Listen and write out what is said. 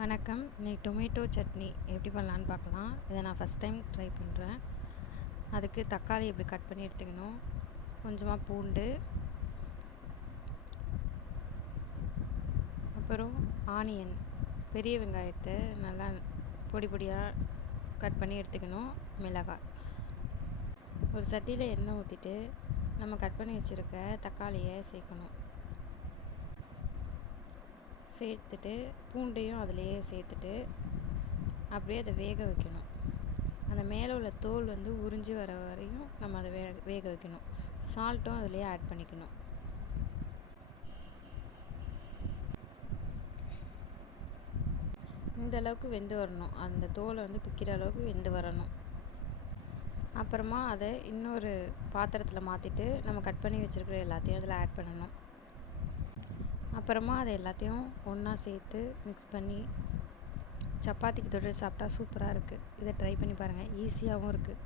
வணக்கம். இன்னைக்கு டொமேட்டோ சட்னி எப்படி பண்ணலான்னு பார்க்கலாம். இதை நான் ஃபஸ்ட் டைம் ட்ரை பண்ணுறேன். அதுக்கு தக்காளி இப்படி கட் பண்ணி எடுத்துக்கணும். கொஞ்சமாக பூண்டு, அப்புறம் ஆனியன், பெரிய வெங்காயத்தை நல்லா பொடி பொடியாக கட் பண்ணி எடுத்துக்கணும். மிளகாய். ஒரு சட்டியில் எண்ணெய் ஊற்றிட்டு நம்ம கட் பண்ணி வச்சுருக்க தக்காளியை சேர்க்கணும். சேர்த்துட்டு பூண்டையும் அதிலையே சேர்த்துட்டு அப்படியே அதை வேக வைக்கணும். அந்த மேலே உள்ள தோல் உறிஞ்சி வர வரையும் நம்ம அதை வேக வைக்கணும். சால்ட்டும் அதிலையே ஆட் பண்ணிக்கணும். இந்த அளவுக்கு வெந்து வரணும். அந்த தோலை பிக்கிற அளவுக்கு வெந்து வரணும். அப்புறமா அதை இன்னொரு பாத்திரத்தில் மாற்றிட்டு நம்ம கட் பண்ணி வச்சுருக்கிற எல்லாத்தையும் அதில் ஆட் பண்ணணும். அப்புறமா அதை எல்லாத்தையும் ஒன்றா சேர்த்து மிக்ஸ் பண்ணி சப்பாத்திக்கு தொட்டு சாப்பிட்டா சூப்பராக இருக்குது. இதை ட்ரை பண்ணி பாருங்கள். ஈஸியாகவும் இருக்குது.